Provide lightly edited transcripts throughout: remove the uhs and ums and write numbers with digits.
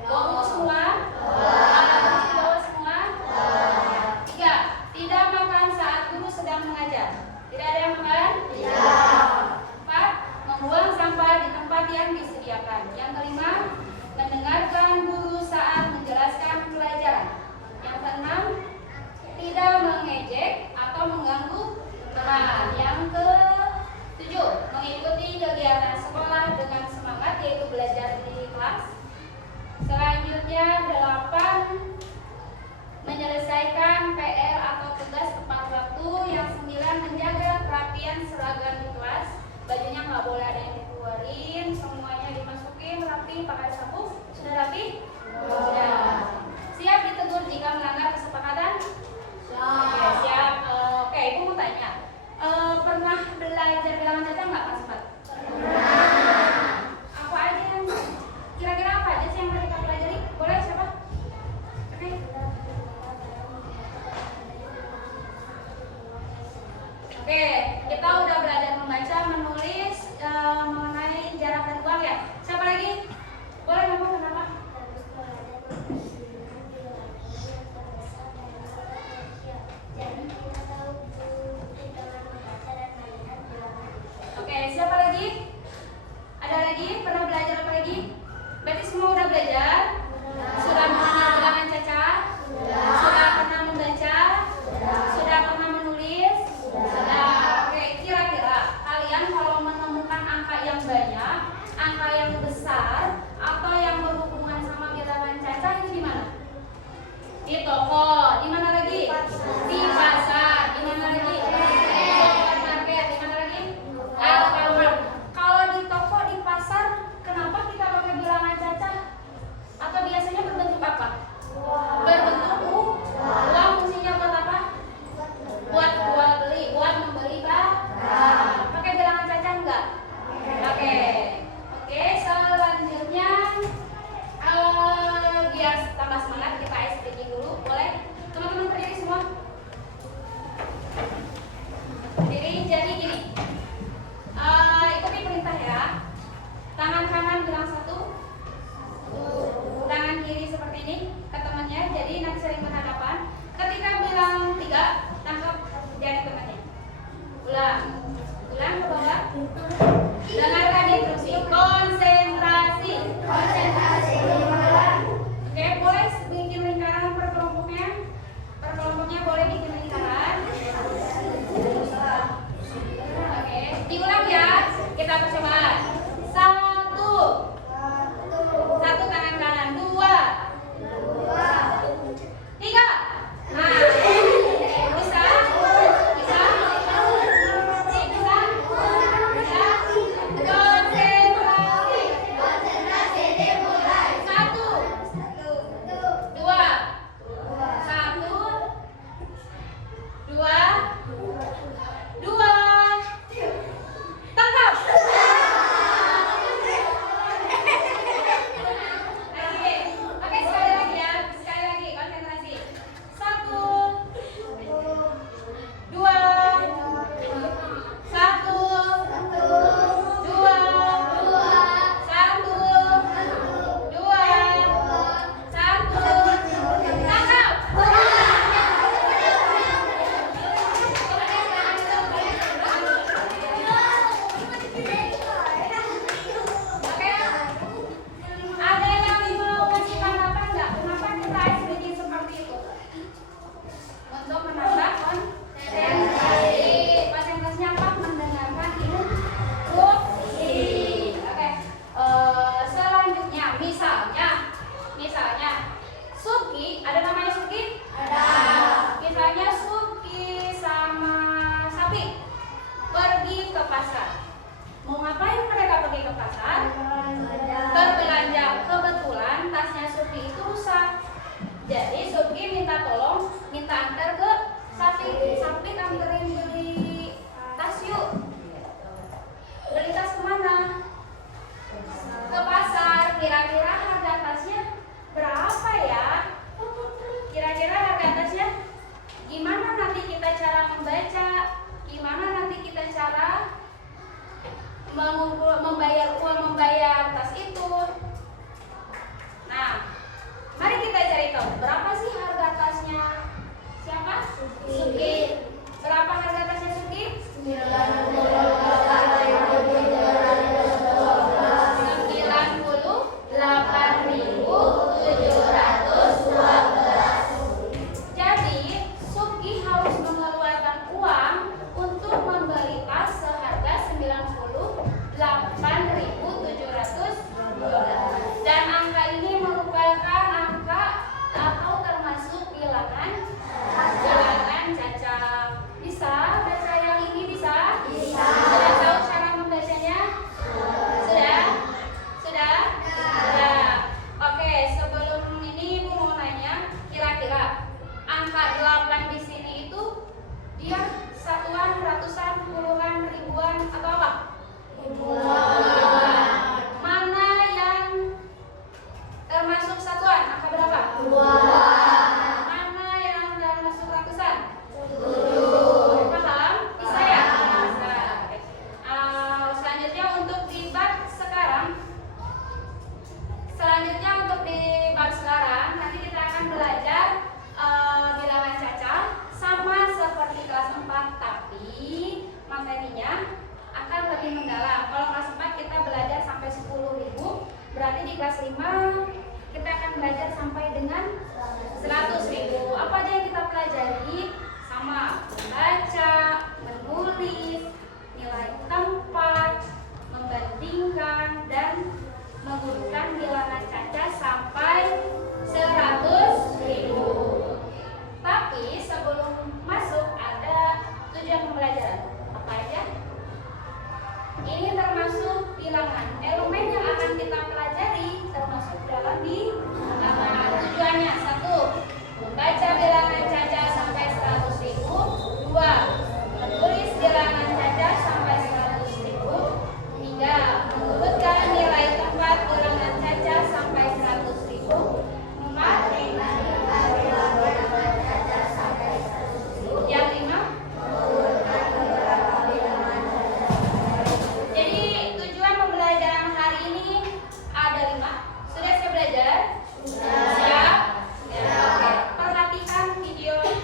Bawa buku semua? Alat bawa semua? 3. Tidak makan saat guru sedang mengajar. Tidak ada yang makan? 4. Membuang sampah di tempat yang disediakan. Yang kelima, mendengarkan guru saat menjelaskan pelajaran. Yang keenam, tidak mengejek atau mengganggu. Nah, yang ke-7, mengikuti kegiatan sekolah dengan semangat, yaitu belajar di kelas. Selanjutnya 8, menyelesaikan PR atau tugas tepat waktu. Yang 9, menjaga kerapian seragam di kelas. Bajunya nggak boleh ada yang dikeluarin, semuanya dimasukin rapi pakai sapu. Sudah rapi? Sudah. Siap ditegur jika melanggar kesepakatan? Oke, siap. Oke, Ibu mau tanya, pernah belajar bilangan caca nggak Mas Fat? Apa aja yang kira-kira apa aja sih yang mereka pelajari? Boleh siapa? Oke. Oke, kita udah belajar membaca, menulis mengenai jarak dan uang ya. Siapa lagi? Boleh ngomong kenapa? Oke, siapa lagi? Ada lagi? Pernah belajar apa lagi? Berarti semua udah belajar? Sudah mengenal bilangan caca? Sudah pernah membaca? Sudah pernah menulis? Sudah. Oke, kira-kira kalian kalau menemukan angka yang banyak, angka yang besar, atau yang berhubungan sama bilangan caca itu di mana? Di toko. Di mana lagi? Di pasar. Di mana lagi? Supermarket. Di mana lagi? Alfamart. Kalau di toko, di pasar, kenapa kita pakai bilangan caca? Atau biasanya berbentuk apa? Berbentuk uang. Fungsinya buat apa? Buat jual beli, buat membeli barang. Pakai bilangan caca enggak? Oke. Oke, selanjutnya biar tambah semangat kita ice breaking dulu. Boleh? Teman-teman berdiri semua. Berdiri, jadi gini. Ikuti perintah ya. Tangan kanan bilang 1, tangan kiri seperti ini ke temannya, jadi nanti saling berhadapan. Ketika bilang 3, tangkap jari temannya. Ulang ke bawah. Dengarkan instruksi. Konsentrasi. Oke, boleh bikin lingkaran per kelompoknya. Per kelompoknya boleh bikin lingkaran. Oke, diulang ya. Kita percobaan. 1 tangan kanan, 2 3. Nah, bisa? Konsentrasi dimulai. 1, 2, 2. Tangkap. Oke, sekali lagi ya. Sekali lagi konsentrasi. 1, 2, 1, 2, 1, 2, 1. Tangkap. Oke, ada yang mau kasih tanggapan nggak? Kenapa kita ice breaking seperti itu? Untuk menambah konsentrasi. Konsentrasinya apa? Mendengarkan instruksi. Oke. Selanjutnya, misalnya, Suki, ada namanya Suki? Ada. Misalnya Suki sama Sapi pergi ke pasar. Mau ngapain mereka pergi ke pasar? Berbelanja. Kebetulan tasnya Suki itu rusak. Jadi Suki minta antar ke Sapi. Sapi anterin beli tas yuk. Beli tas kemana? Ke pasar. Kira-kira harga tasnya berapa ya? Kira-kira harga tasnya gimana nanti kita cara membaca? Gimana nanti kita cara membayar tas itu? Nah, materinya akan lebih mendalam. Kalau kelas 4 kita belajar sampai 10.000, berarti di kelas 5 kita akan belajar sampai dengan 100.000. Apa aja yang kita pelajari? Sama membaca, menulis, nilai tempat, membandingkan, dan mengurutkan bilangan caca sampai 100.000. Tapi sebelum masuk ada tujuan pembelajaran. Apa aja? Ini termasuk bilangan. Elemen yang akan kita pelajari termasuk dalam bilangan. Tujuannya: 1. Membaca bilangan caca sampai 100.000. 2. Menulis bilangan caca sampai 100.000. 3. Mengurutkan nilai tempat bilangan caca sampai 100.000. 4. Yang 5. Jadi tujuan pembelajaran hari ini ada 5. Sudah siap belajar? Siap? Ya. Oke. Perhatikan video ini.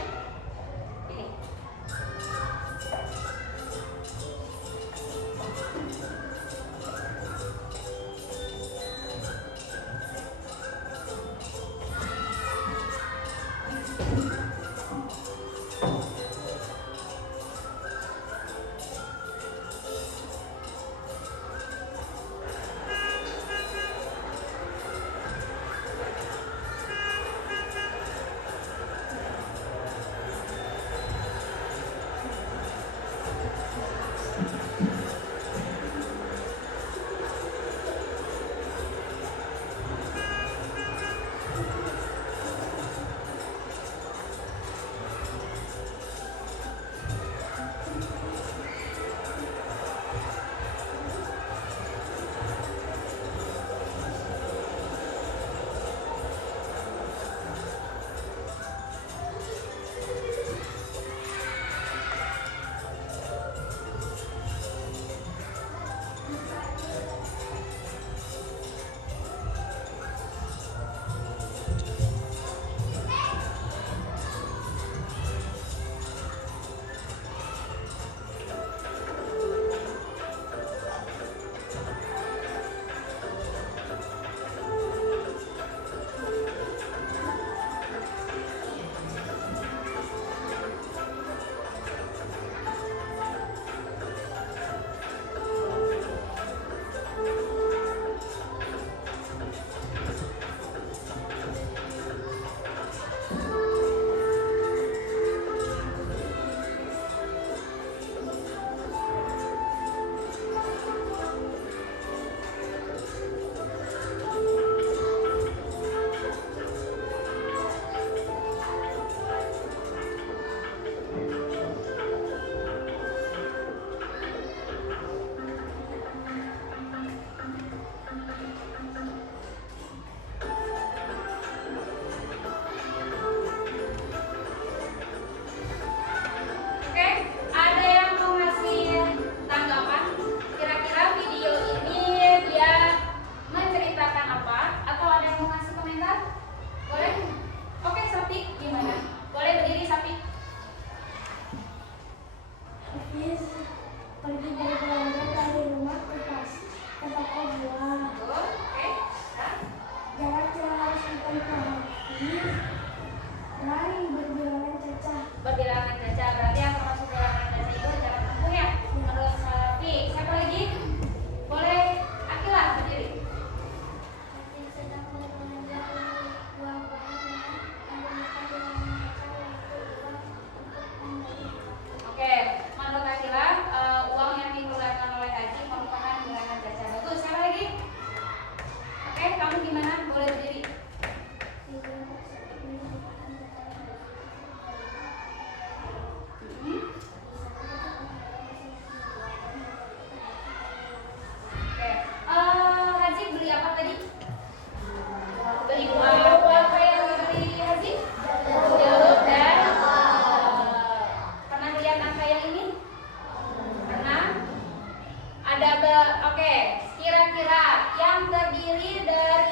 Oke, kira-kira yang terdiri dari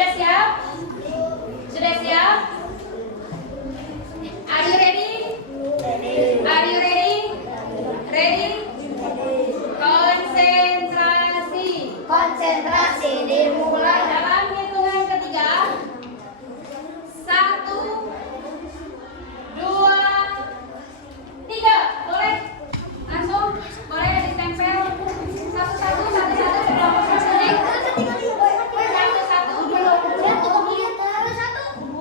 Sudah siap? Sudah siap? Are you ready? Are you ready? Ready? Konsentrasi. Konsentrasi dimulai. Dalam hitungan ketiga. 1, 2, 3. Boleh? Langsung? Boleh ditempel? Satu-satu sebelum suntik.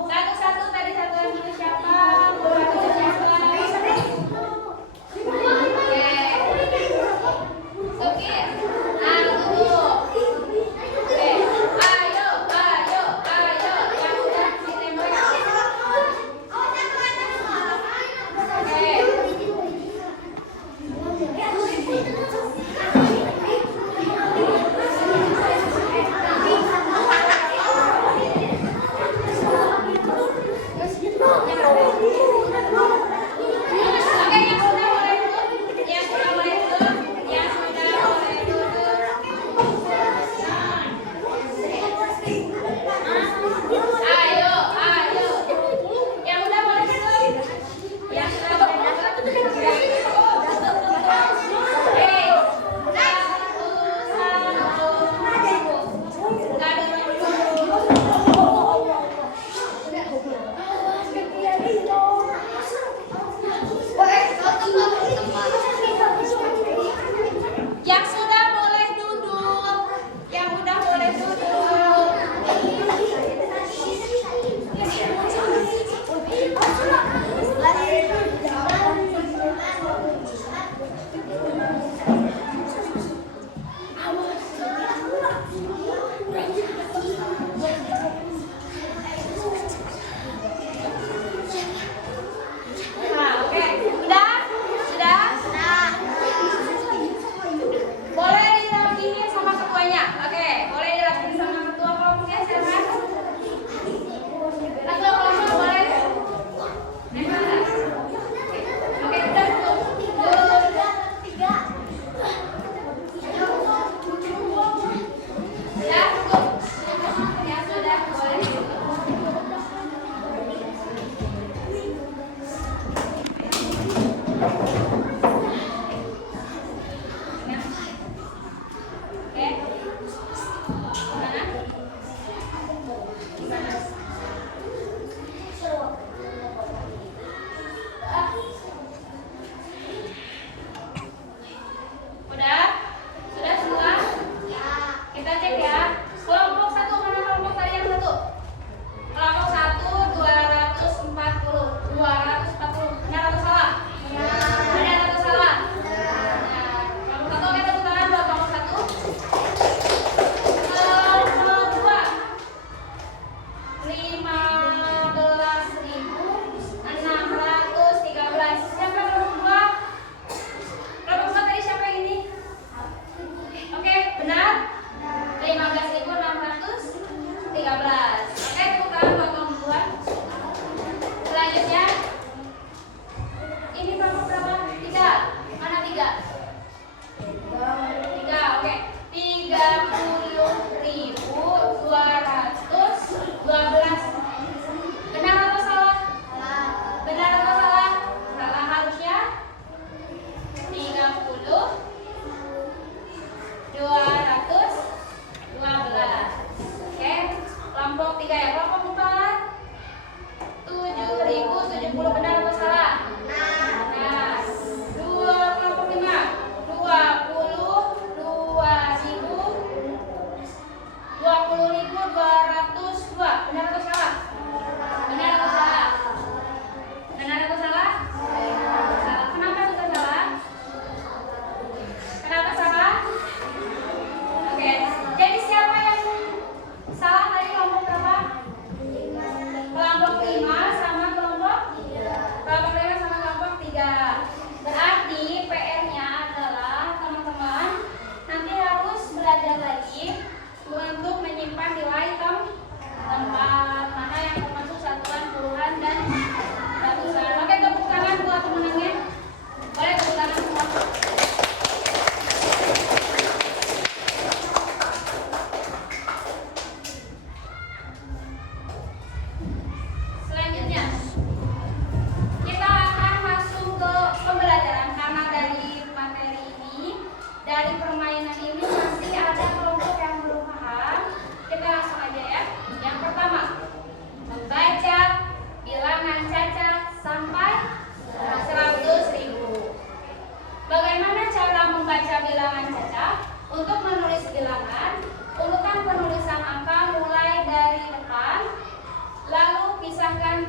Satu-satu tadi satu yang pilih siapa? Satu siapa? Oke. Sukir. Nah, tunggu. Oke.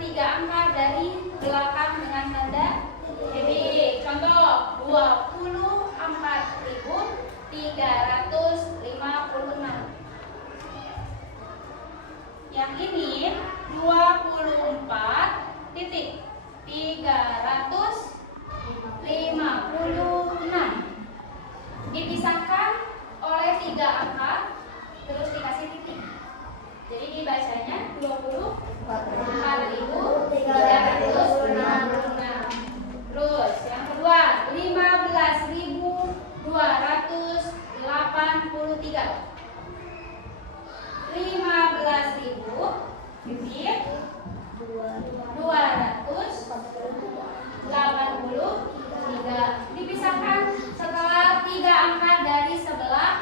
3 angka dari belakang dengan tanda debit. Contoh 24.356. Yang ini 24.356 dipisahkan oleh 3 angka terus dikasih titik. Jadi dibacanya 24.356. Terus yang kedua 15.283. 15.283 dipisahkan setelah 3 angka dari sebelah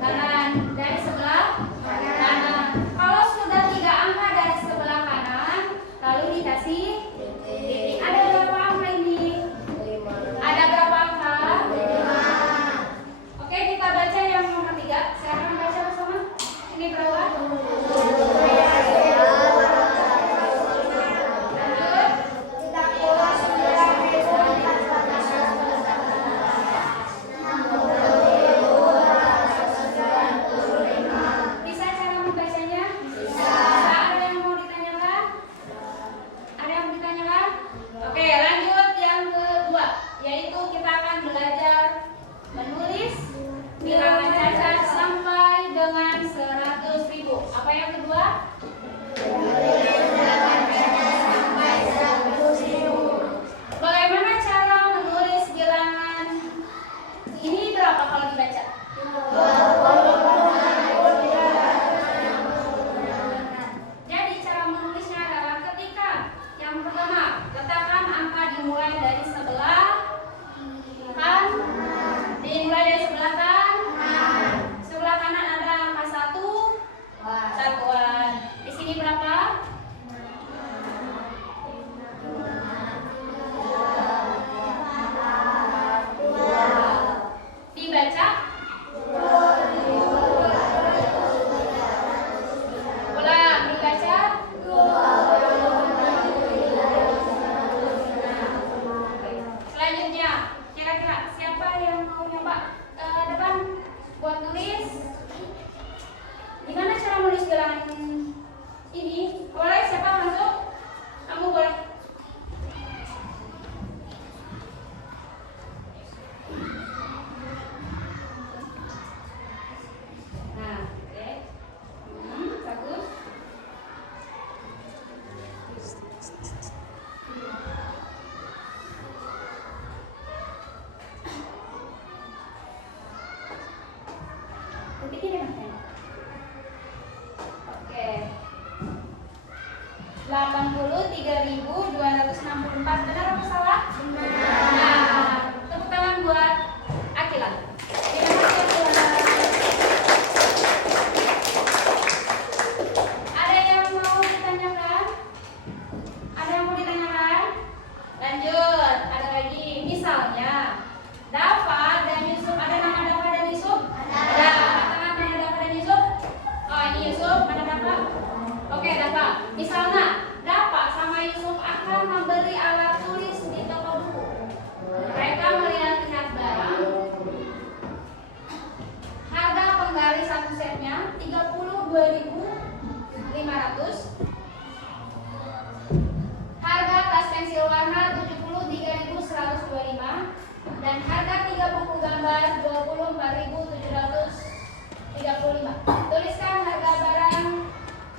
kanan. Dari sebelah kanan. Kalau sudah 3 angka dari sebelah kanan, lalu dikasih titik. Ada berapa angka ini? Ada berapa angka? 5. Oke, kita baca yang nomor 3. Silakan baca bersama. Ini berapa? Apa yang kedua? Bagaimana cara menulis bilangan ini berapa kalau dibaca? Jadi cara menulisnya adalah ketika yang pertama letakkan angka dimulai dari sebelah kanan. Sebelah kanan ada angka 1. Satuan. Di sini berapa? Dibaca? Ulang, dibaca? Selanjutnya, kira-kira siapa yang mau nyoba ke depan buat tulis? Gimana cara menulis bilangan ini? Boleh siapa masuk? Kamu boleh. Nah, oke. Bagus. Titik ini Mas. Oke. 83.264. Benar atau salah? Benar. Nah, tepuk tangan buat Akila. Ada yang mau ditanyakan? Ada yang mau ditanyakan? Lanjut. Ada lagi. Misalnya Dava dan Yusuf. Ada nama Dava dan Yusuf? Ada. Katakan nama Dava dan Yusuf. Oh, ini Yusuf. Mana Dava? Oke, Dava. Misalnya Dava sama Yusuf akan membeli alat tulis di toko buku. Mereka melihat-lihat barang. Harga penggaris satu setnya 32.500. Harga tas pensil warna 73.125 dan harga 3 buku gambar 24.735. Tuliskan harga barang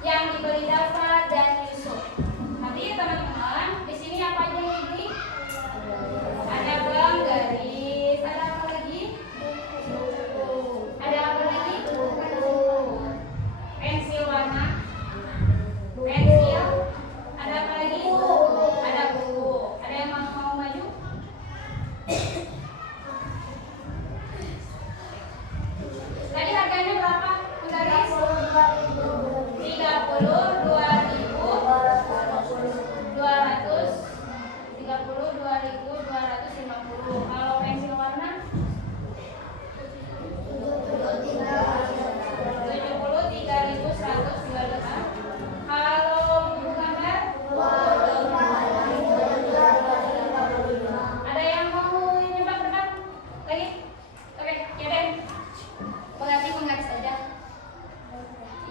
yang dibeli Dava dan Yusuf. Nanti teman-teman, di sini apa aja yang dibeli? Ada penggaris, ada apa lagi? Ada apa lagi? Pensil warna, pensil. Ada apa lagi? Ada buku. Ada yang mau maju?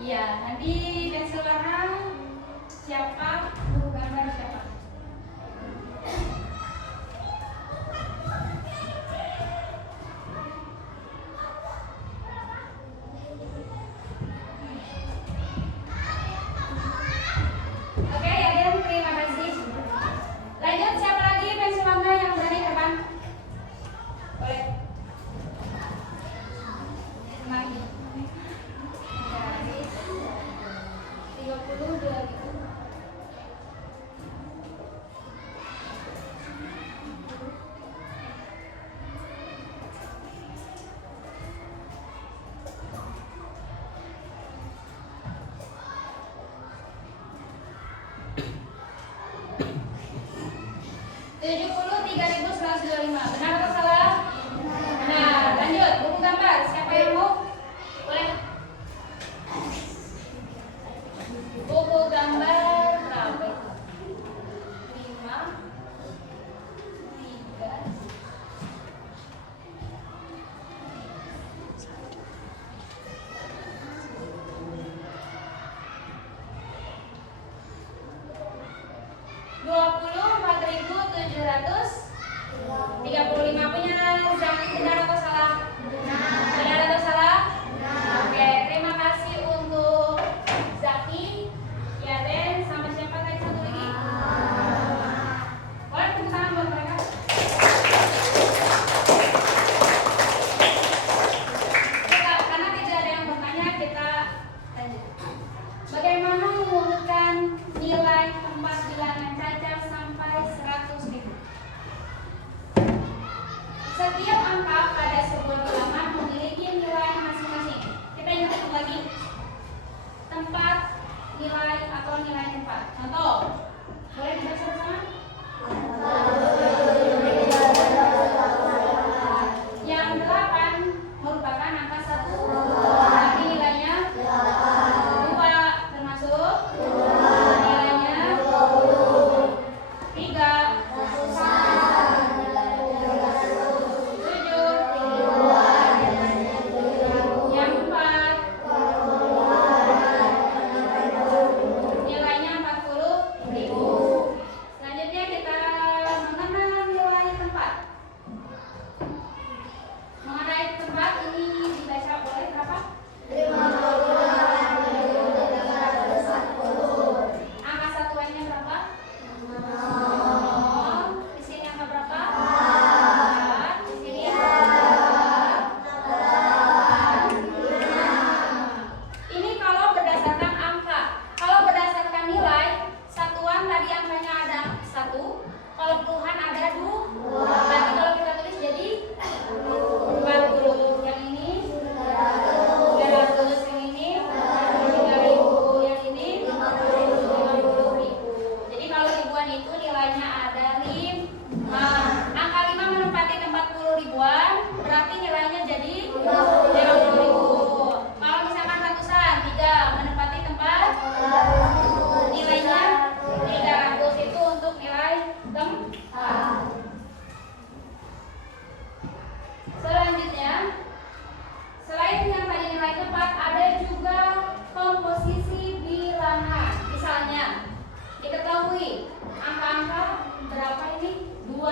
Iya, nanti pensil warna siapa, buku gambar siapa. Oke, Aden, terima kasih. Lanjut, siapa lagi pensil warna yang berani ke depan? Boleh. Mari. 32 gitu. Benar atau salah? Benar. Lanjut, buku gambar. Siapa yang mau? Boleh. Buku gambar berapa? 5, 3. $24.735 punya Zaki, benar atau salah? Benar atau salah? Oke, terima kasih untuk Zaki. Ya, Den, sama siapa tadi satu lagi? Boleh tepuk tangan buat mereka. Karena tidak ada yang bertanya, kita lanjut. Bagaimana mengurutkan nilai tempat bilangan cacar sampai 100.000? Setiap angka pada sebuah bilangan memiliki nilai masing-masing. Kita ingat lagi tempat, nilai atau nilai tempat. Contoh, boleh dibaca bersama? Yang 8 merupakan angka 1, tapi nilainya 2 termasuk nilainya 3, 7, yang 4 nilainya 40.000. Selanjutnya kita mengenal nilai tempat. Mengenai tempat ini dibaca boleh berapa? 50. Angka satuannya berapa? 0. Di sini angka berapa? 4. Di sini ini kalau berdasarkan angka. Kalau berdasarkan nilai, satuan tadi angkanya ada 1, kalau puluhan ada 2. Berarti kalau kita tulis jadi 40. Yang ini 300, yang ini 3.000, yang ini 50.000. Jadi kalau ribuan itu nilainya ada 5. Angka 5 menempati tempat 10 ribuan, berarti nilainya jadi 50.000. Kalau misalkan ratusan, 3 menempati tempat nilainya 300. Itu untuk nilai tempat. Selanjutnya, selain yang tadi nilai tempat, ada juga komposisi bilangan. Misalnya, diketahui angka-angka berapa ini? 2.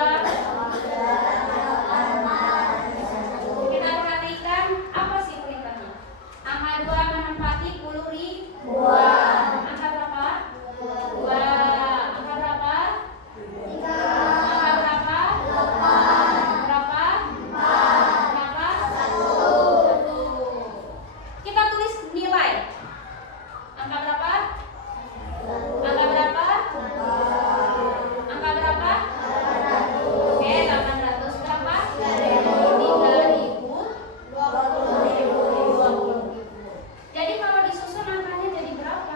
Kita perhatikan apa sih perintahnya? Angka 2 menempati 10 ribuan. Angka berapa? 2. Angka berapa? 3. Angka berapa? 8. Berapa? 4. Berapa? 1. Kita tulis nilai. Angka berapa? Angka berapa? Angka berapa? Oke, 800 berapa? 3.000, 20.000. Jadi kalau disusun angkanya jadi berapa?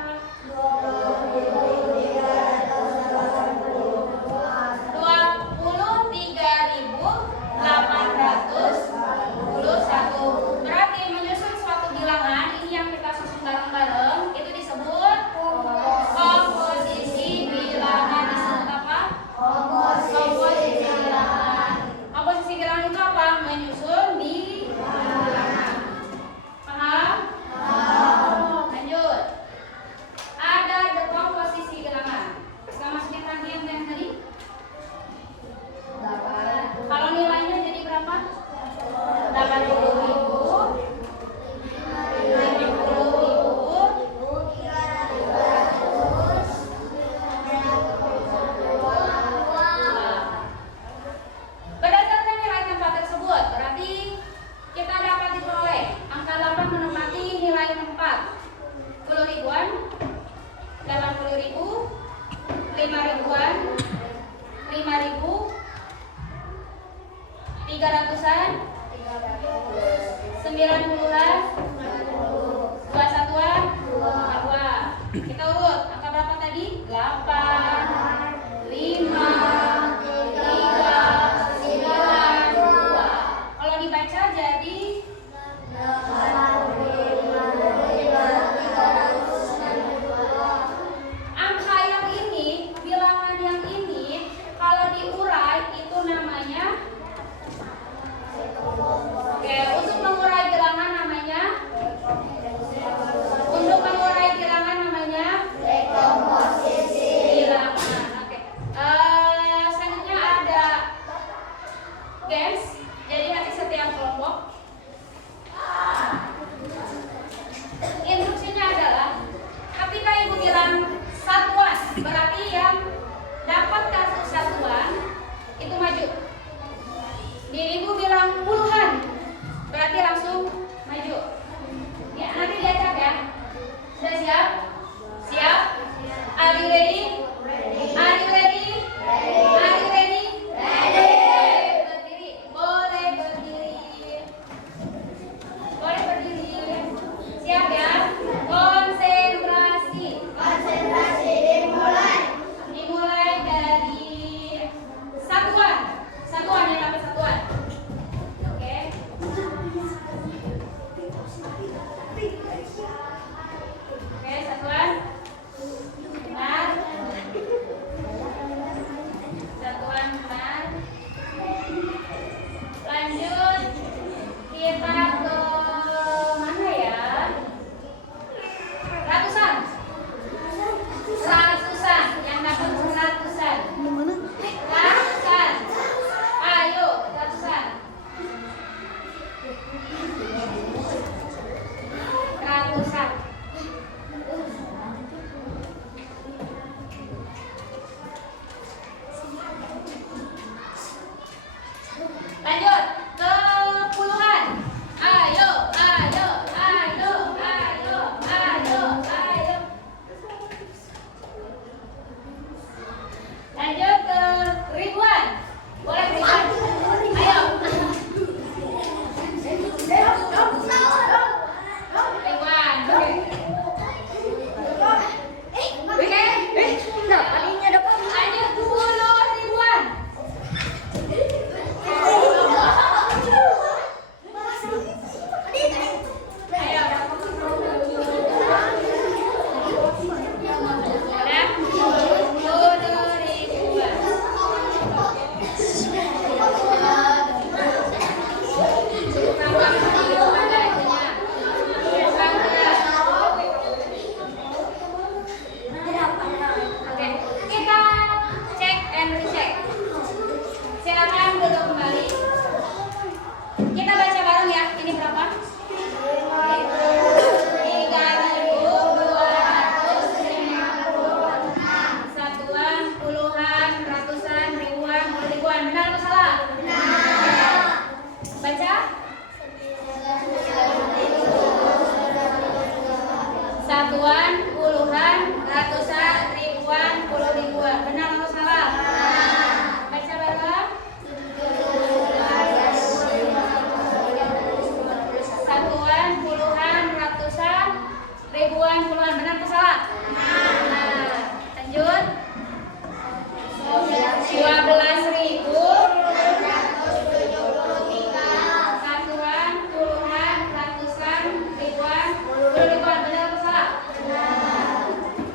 5 ribuan, 5.000, 300-an, 90-an, 21-an, 2. Kita urut, angka berapa tadi? 8, 5, 3, 9, 2. Kalau dibaca jadi angka yang ini, bilangan yang ini, kalau diurai itu namanya, oke, untuk mengurai bilangan namanya, dekomposisi. bilangan. Oke. Selanjutnya ada games. Jadi nanti setiap kelompok instruksinya adalah ketika ibu bilang satuan, berarti yang dapat kartu satuan itu maju. Di ibu bilang puluhan, berarti langsung maju. Ya, nanti diacak ya. Sudah siap? Siap? Are you ready? Are you ready? Are you ready? Berdiri. Boleh berdiri. Boleh berdiri. Siap ya? Konsentrasi. Konsentrasi dimulai. Dimulai dari satuan. Satuan yang dapat satuan. Oke. Oke, satuan. Benar. Satuan benar. Lanjut. Kita ke mana ya? Ratusan. Ratusan. Yang dapat ratusan. Ratusan. Ayo, ratusan. Ratusan. Lanjut ke puluhan. Ayo, ayo, ayo, ayo, ayo, ayo. Lanjut ke ribuan. Boleh ribuan. Ayo. Ribuan. Oke. Lanjut 10 ribuan. Ayo. Ada 10 ribuan. Oke, kita cek and recheck. Silakan duduk kembali. Kita baca bareng ya. Ini berapa? 3.250. Satuan, puluhan, ratusan, ribuan, puluh ribuan. Benar atau salah? Benar. Baca. Satuan, puluhan, ratusan, ribuan, puluh ribuan. Benar atau salah? Benar. Baca bareng. Satuan, puluhan, ratusan, ribuan, puluhan. Benar atau salah? Benar. Lanjut. 12.000. Satuan, puluhan, ratusan, ribuan, puluh ribuan. Benar atau salah? Benar.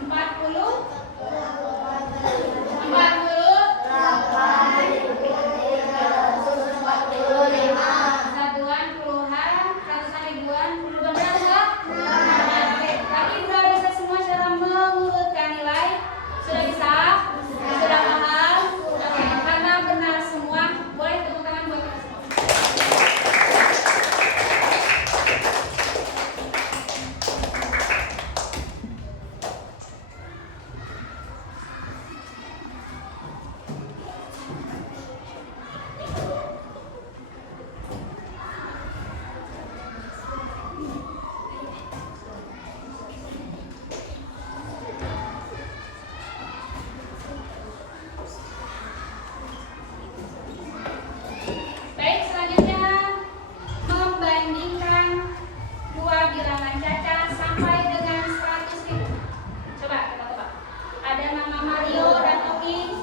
40. bilangan Caca sampai dengan 100.000. Coba kita tebak. Ada Mama Mario dan Oki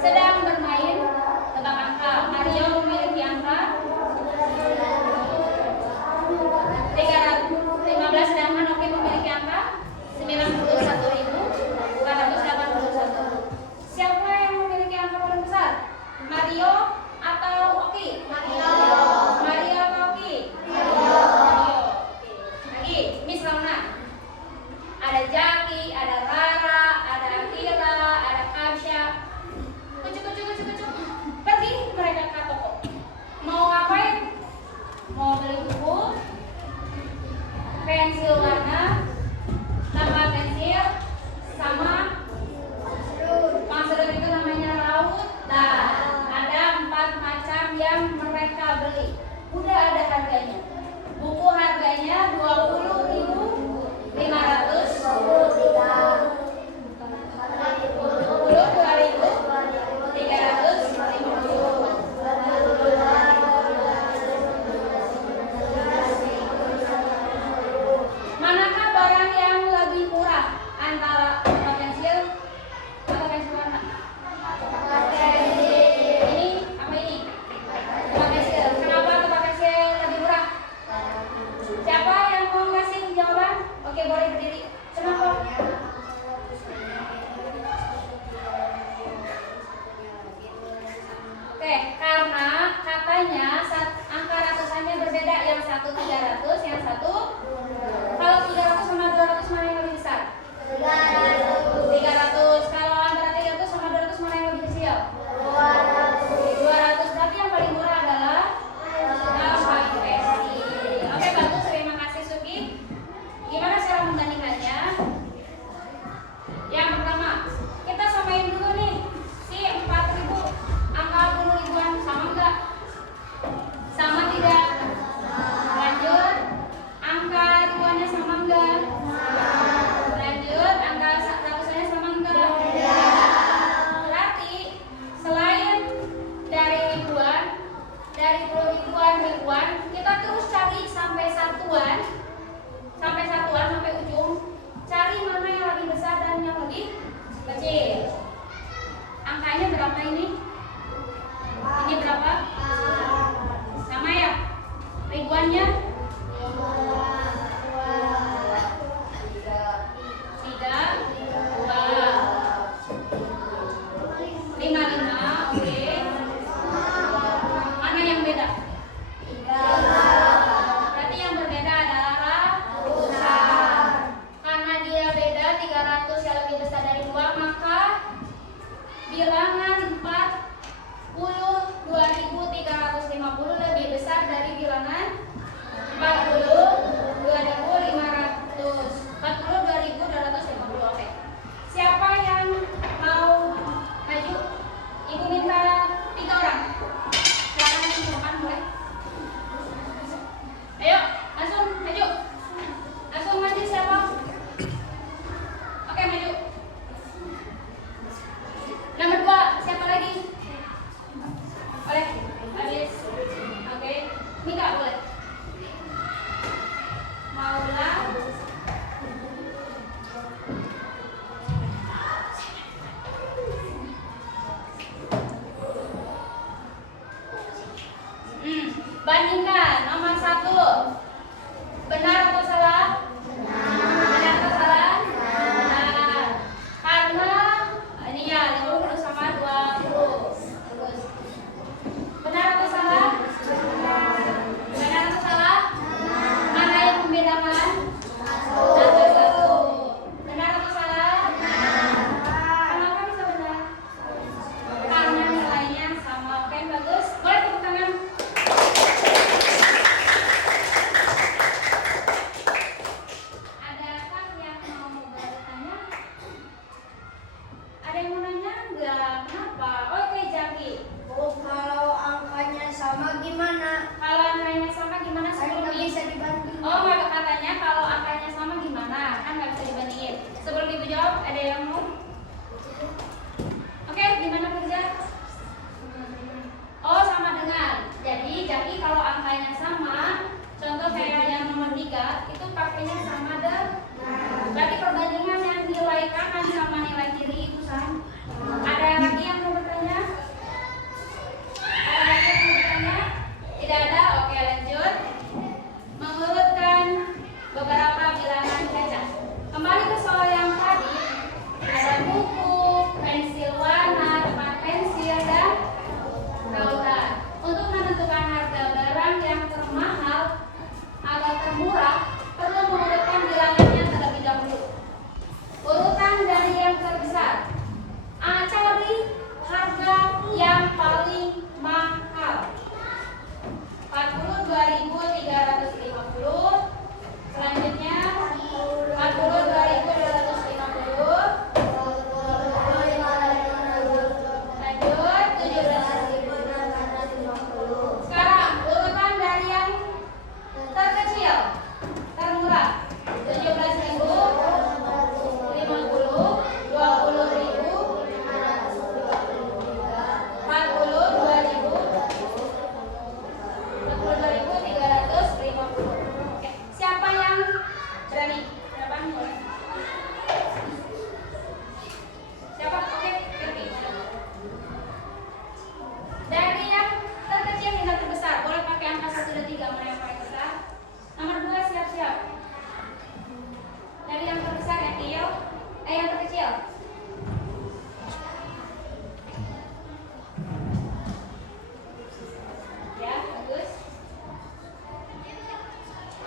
sedang bermain tebak angka. Mario memiliki angka 315, sedangkan Oki memiliki angka 91.481. Siapa yang memiliki angka paling besar? Mario atau Oki? Mario atau Oki? Mario. Oke. Lagi, Miss Launa. Ada Jaki, ada Rara, ada Akira, ada Kasya. Kucuk. Pergi mereka ke toko. Mau ngapain? Mau beli buku, pensil warna, tambah pensil, sama masker itu namanya laut. Nah, ada 4 macam yang mereka beli. Udah ada harganya. Buku harganya 20.500, 22.350. Manakah barang yang lebih murah antara tempat pensil atau pensil warna? Ini apa ini? Tempat pensil. Kenapa tempat pensil lebih murah? Siapa yang mau ngasih HP-nya sama deh. Berarti perbandingan yang nilai kanan sama nilai kiri itu sama. Ada lagi yang mau bertanya? Ada lagi yang mau bertanya? Tidak ada? Oke, lanjut. Mengurutkan beberapa bilangan cacat. Kembali ke soal yang tadi, ada buku, pensil warna, tempat pensil, dan tautan. Untuk menentukan harga barang yang termahal atau termurah, perlu mengurutkan bilangannya terlebih dahulu. Urutan dari yang terbesar. Cari harga yang paling mahal. 42.350. Selanjutnya 42.250. Lanjut 17.650. Sekarang urutan dari yang terkecil, termurah. 17.000, 50, 20.000, 42.000, 42.350. Oke, siapa yang berani? Siapa yang boleh? Siapa? Oke, oke. Dari yang terkecil hingga terbesar, boleh pakai angka 1 dan 3, mana yang paling besar? Nomor 2 siap-siap. Dari yang terbesar yang terkecil. Ya, bagus.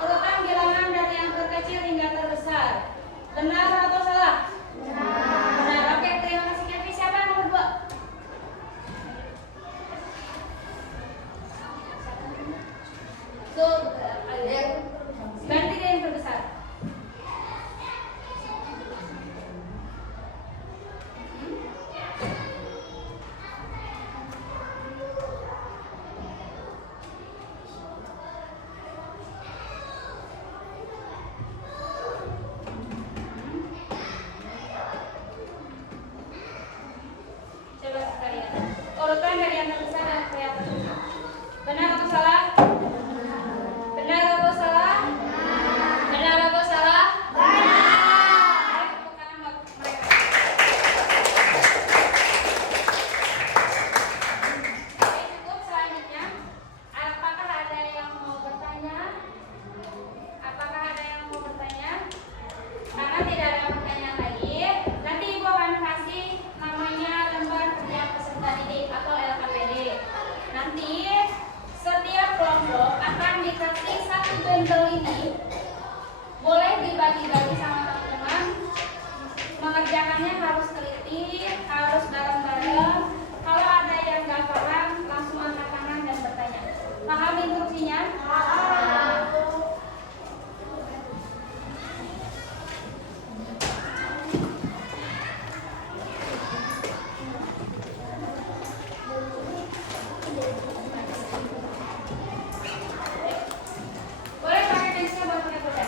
Urutan bilangan dari yang terkecil hingga terbesar. Benar atau salah? Benar. Oke, terima kasih Kevi. Siapa yang nomor 2? Ganti dia yang terbesar. Coba kita lihat. Urutan dari yang terbesar dan kelihatan. Benar atau salah? Benar atau salah? Benar atau salah? Benar. Tepuk tangan buat mereka. Oke, cukup. Selanjutnya, apakah ada yang mau bertanya? Apakah ada yang mau bertanya? Karena tidak ada pertanyaan lagi, nanti Ibu akan kasih namanya lembar kerja peserta didik atau LKPD. Nanti setiap kelompok akan dikasih satu bundle ini, boleh dibagi-bagi sama teman-teman. Mengerjakannya harus teliti, harus bareng-bareng. Kalau ada yang nggak paham, langsung angkat tangan dan bertanya. Paham instruksinya? Boleh pakai pensil, boleh pakai pulpen.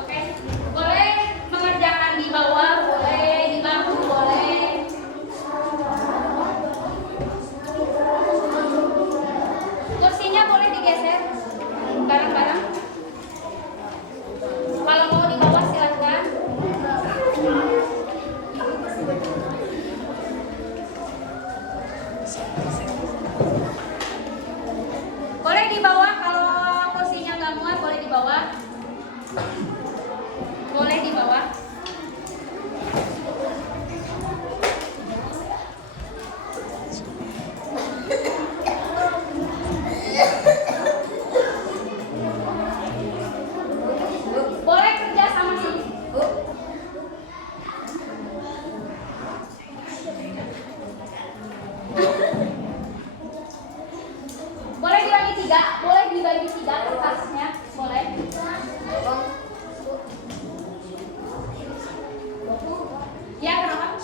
Oke, boleh mengerjakan di bawah, boleh di bangku, boleh. Kursinya boleh digeser bareng-bareng. Kalau mau di bawah silakan. Boleh di bawah, kalau kursinya nggak muat boleh di bawah. Boleh di bawah. Boleh kerja sama sini. Boleh dibagi 3, boleh dibagi 3 kertasnya, boleh. Ya, kenapa?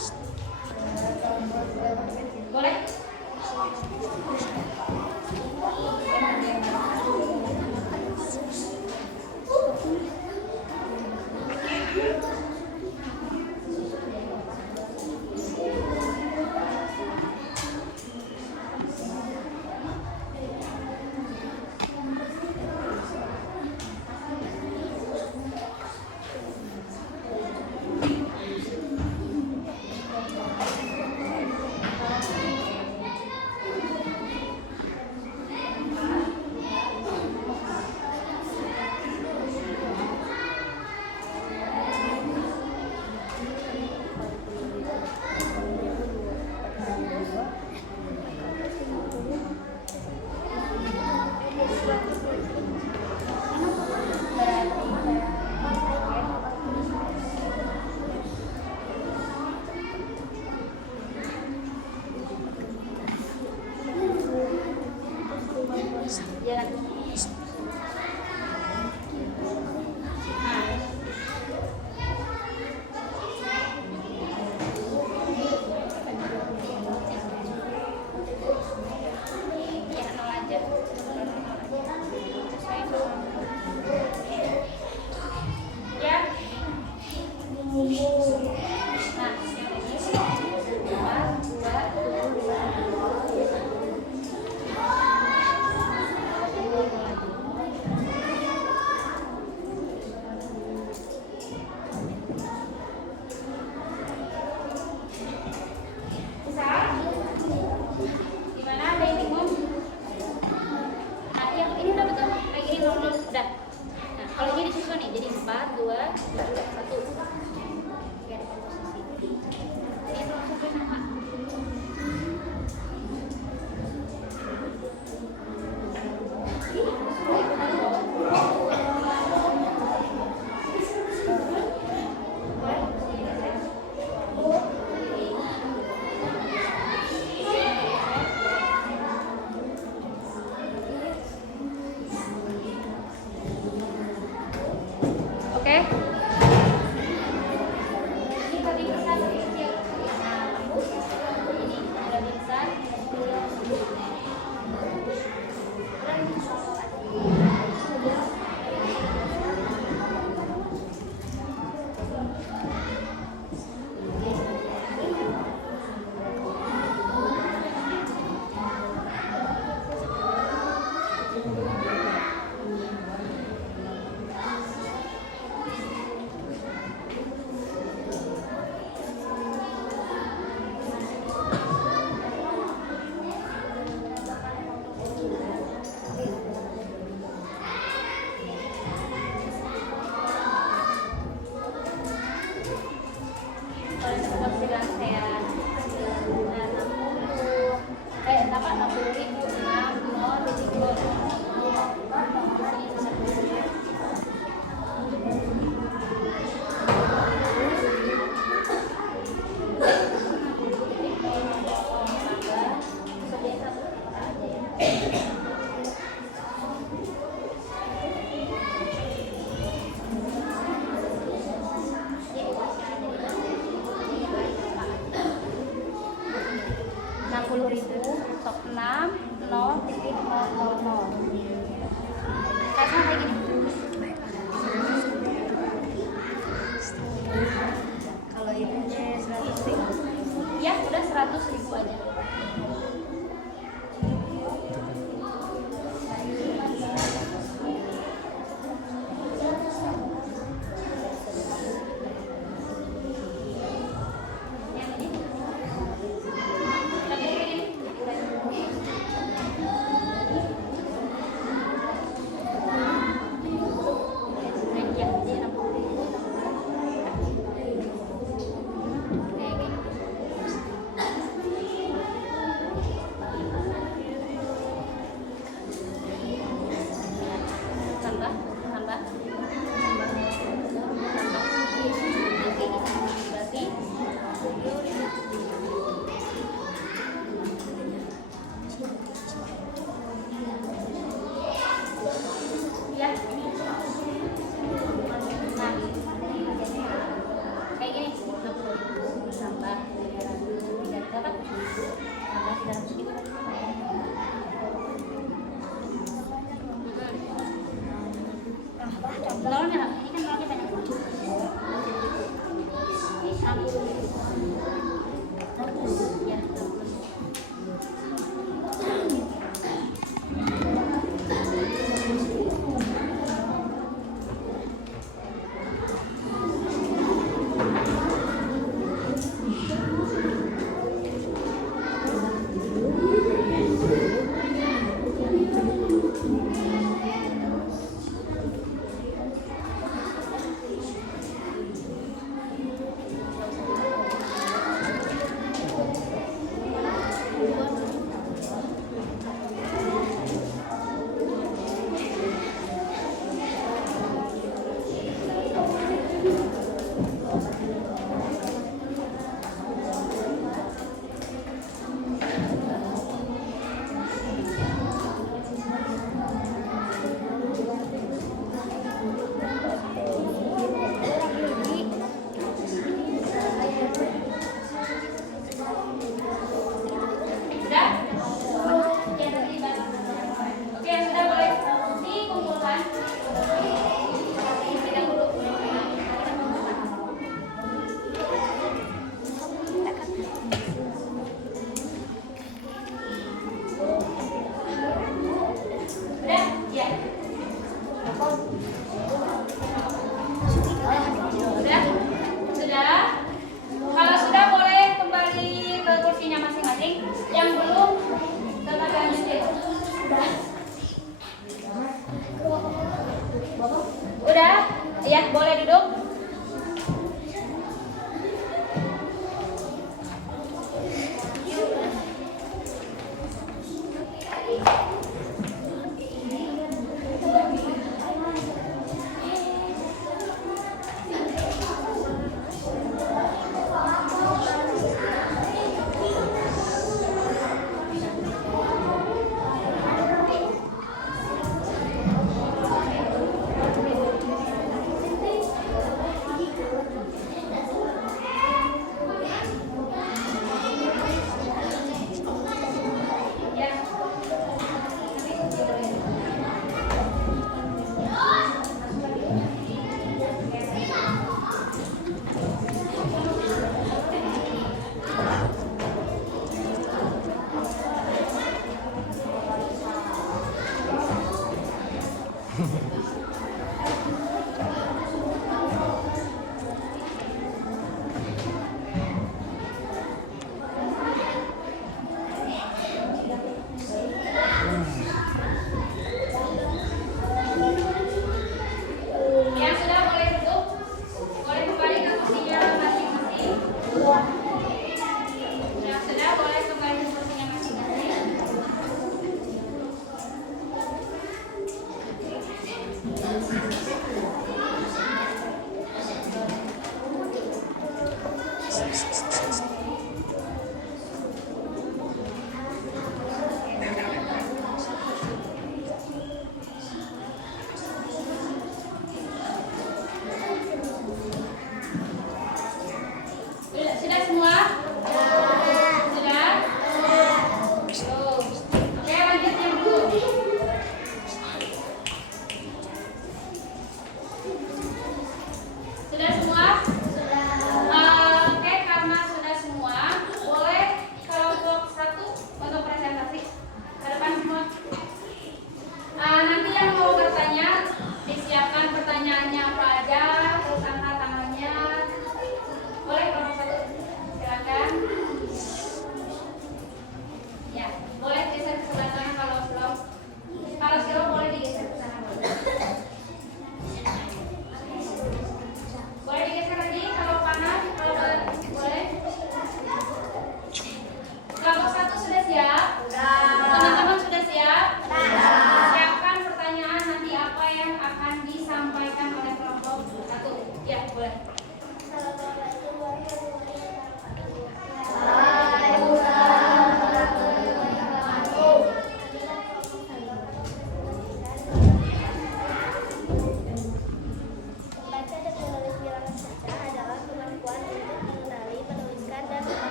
Sok 6 0,000. Kasih kayak gini. Kalau ini 100.000. Ya, udah 100.000 aja. Yang ini. Lagi ini.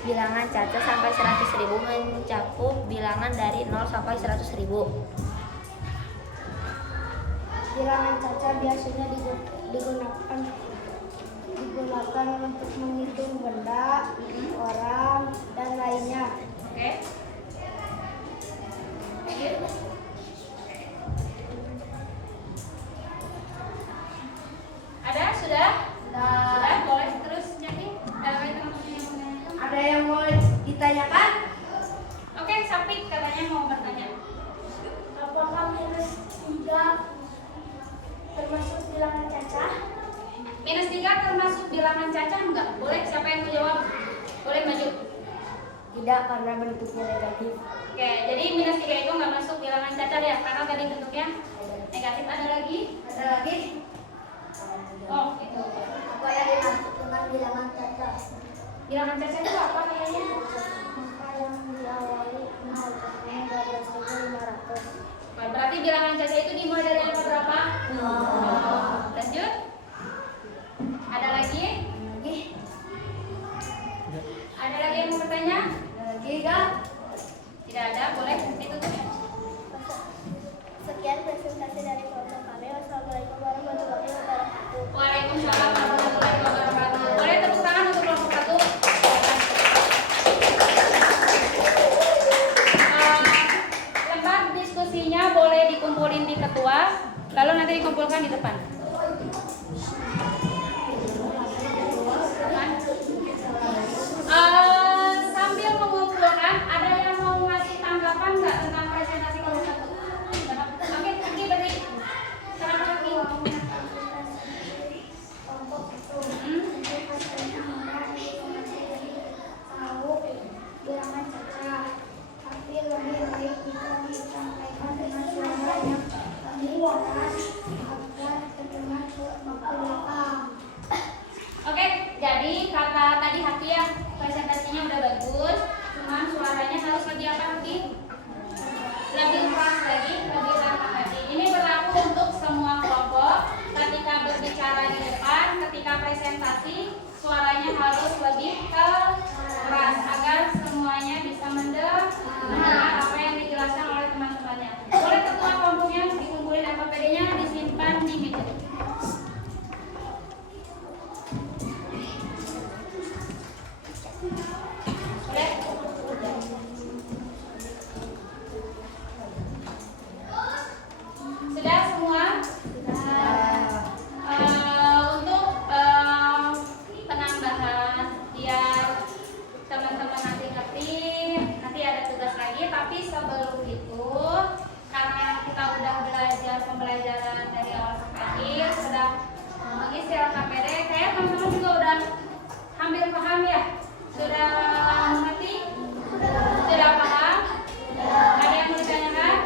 Bilangan Caca sampai 100.000 mencakup bilangan dari 0 sampai 100.000. Bilangan Caca biasanya digunakan untuk menghitung benda, orang, dan lainnya. Oke. Lanjut. Ada? Sudah? Sudah? Boleh terus jadi? Ada yang mau ditanyakan? Oke, Sapik katanya mau bertanya. Apakah minus 3 termasuk bilangan Caca? Minus 3 termasuk bilangan Caca enggak? Boleh, siapa yang mau jawab? Boleh maju. Tidak, karena bentuknya negatif. Oke, jadi minus 3 itu nggak masuk bilangan Caca ya, karena tadi bentuknya negatif. Ada lagi? Ada lagi? Oh, itu. Apa yang dimaksud dengan bilangan Caca? Bilangan Caca itu apa kayaknya? Angka yang diawali 0, contohnya 12.500. Berarti bilangan Caca itu dimulai dari angka berapa? Lanjut. Ada lagi? Ada lagi yang mau bertanya? Ada lagi enggak? Tidak ada, boleh ditutup. Sekian presentasi dari kelompok kami. Wassalamualaikum warahmatullahi wabarakatuh. Waalaikumsalam warahmatullahi wabarakatuh. Boleh tepuk tangan untuk kelompok 1. Lembar diskusinya boleh dikumpulin di ketua, lalu nanti dikumpulkan di depan. Sambil mengumpulkan, ada yang mau ngasih tanggapan nggak tentang presentasi kelompok 1? Oke, Kiki beri. Sekarang Kiki. Tahu bilangan Caca, tapi lebih baik jika disampaikan dengan suara yang lebih keras agar terdengar lebih. Oke, jadi kata tadi Hati ya, presentasinya udah bagus, cuman suaranya harus lebih apa lagi? Lebih keras lagi, lebih lantang lagi. Ini berlaku untuk semua kelompok. Ketika berbicara di depan, ketika presentasi, suaranya harus lebih keras agar semuanya bisa mendengar apa yang dijelaskan oleh teman-temannya. Boleh ketua kelompoknya dikumpulin FAPD-nya, disimpan di meja. Sudah semua? Untuk penambahan biar teman-teman nanti ngerti, nanti ada tugas lagi. Tapi sebelum itu, karena kita udah belajar pembelajaran dari awal sampai akhir, sudah mengisi LKPD, kayak teman-teman juga udah hampir paham ya? Sudah mengerti? Sudah paham? Ada yang mau ditanyakan?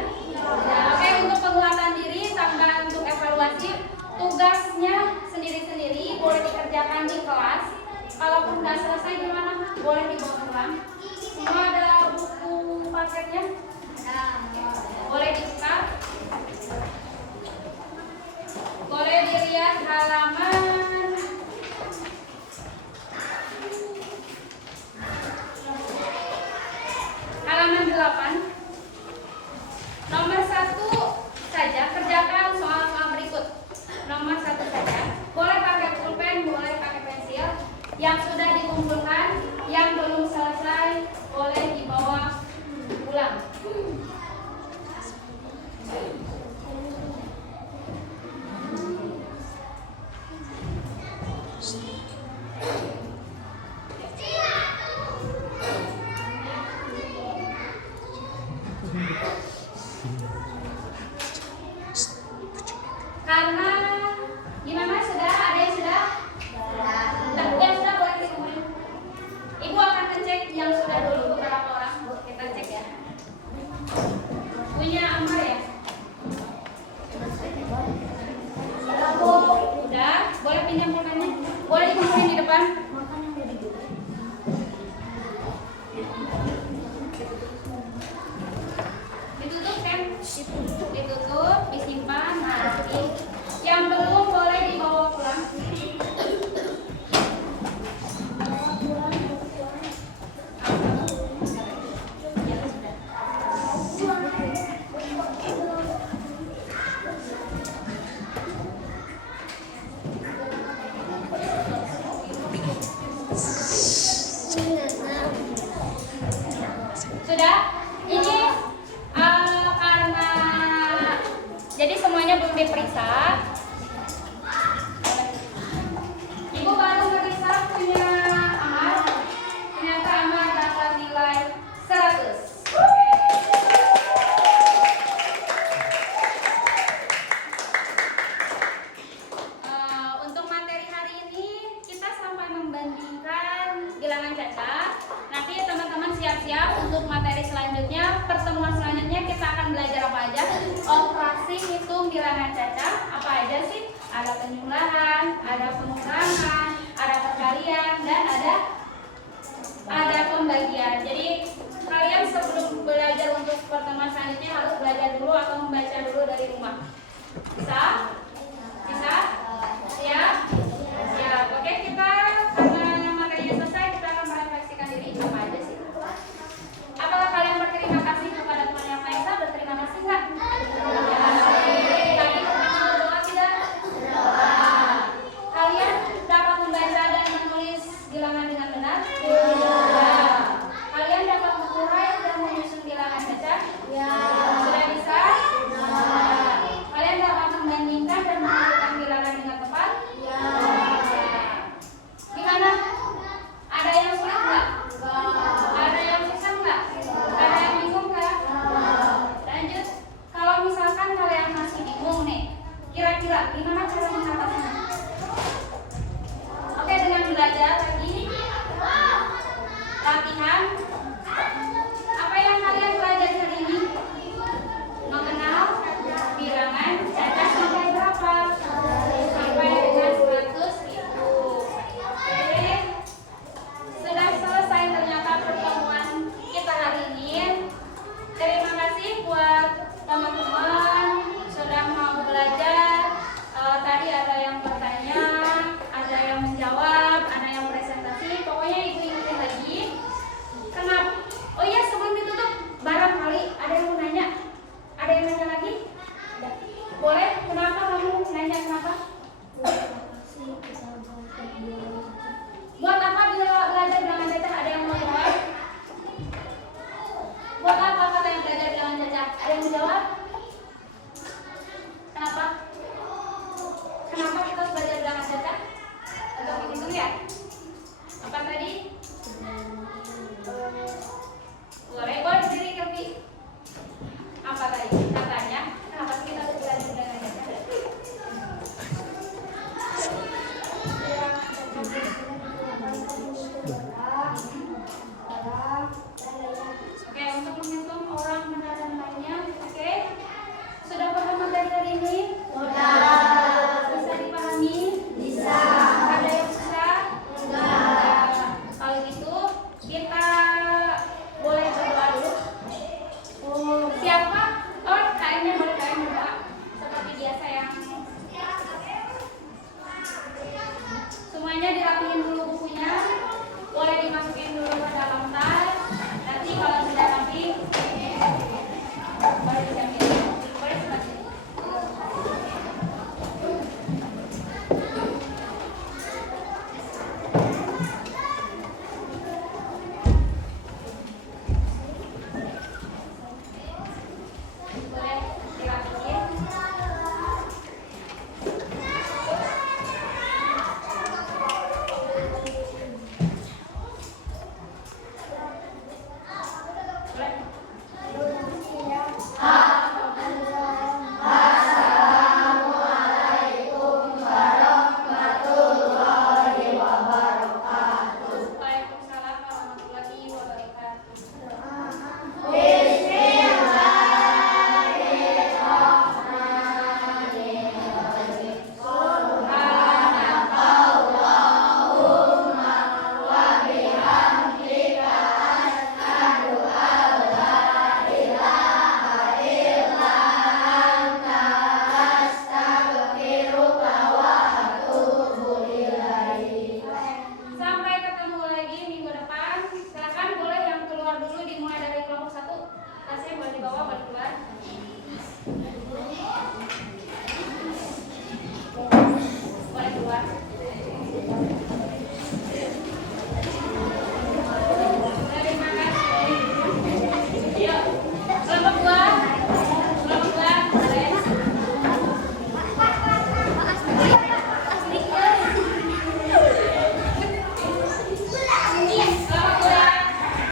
Oke, untuk penguatan diri tambah untuk evaluasi, tugasnya sendiri-sendiri boleh dikerjakan di kelas. Kalaupun nggak selesai gimana? Boleh dibawa pulang. Semua ada buku paketnya? Boleh dibuka. Boleh dilihat halaman halaman 8. Nomor 1 saja, kerjakan soal-soal berikut. Nomor 1 saja. Boleh pakai pulpen, boleh pakai pensil. Yang sudah dikumpulkan, yang belum selesai, boleh dibawa pulang. Karena gimana, sudah ada yang sudah? Nah, yang sudah boleh dikumpulin. Ibu akan ngecek yang sudah dulu beberapa orang. Kita cek ya. Punya Amar ya? Sudah? Ini karena jadi semuanya belum diperiksa. Ibu baru meriksa punya Amar. Ternyata Amar dapat nilai 100. Untuk materi hari ini kita sampai membandingkan bilangan cacat. Nanti teman-teman siap-siap untuk materi selanjutnya. Pertemuan selanjutnya kita akan belajar apa aja? Operasi hitung bilangan cacat. Apa aja sih? Ada penjumlahan, ada pengurangan, ada perkalian, dan ada pembagian. Jadi kalian sebelum belajar untuk pertemuan selanjutnya harus belajar dulu atau membaca dulu dari rumah.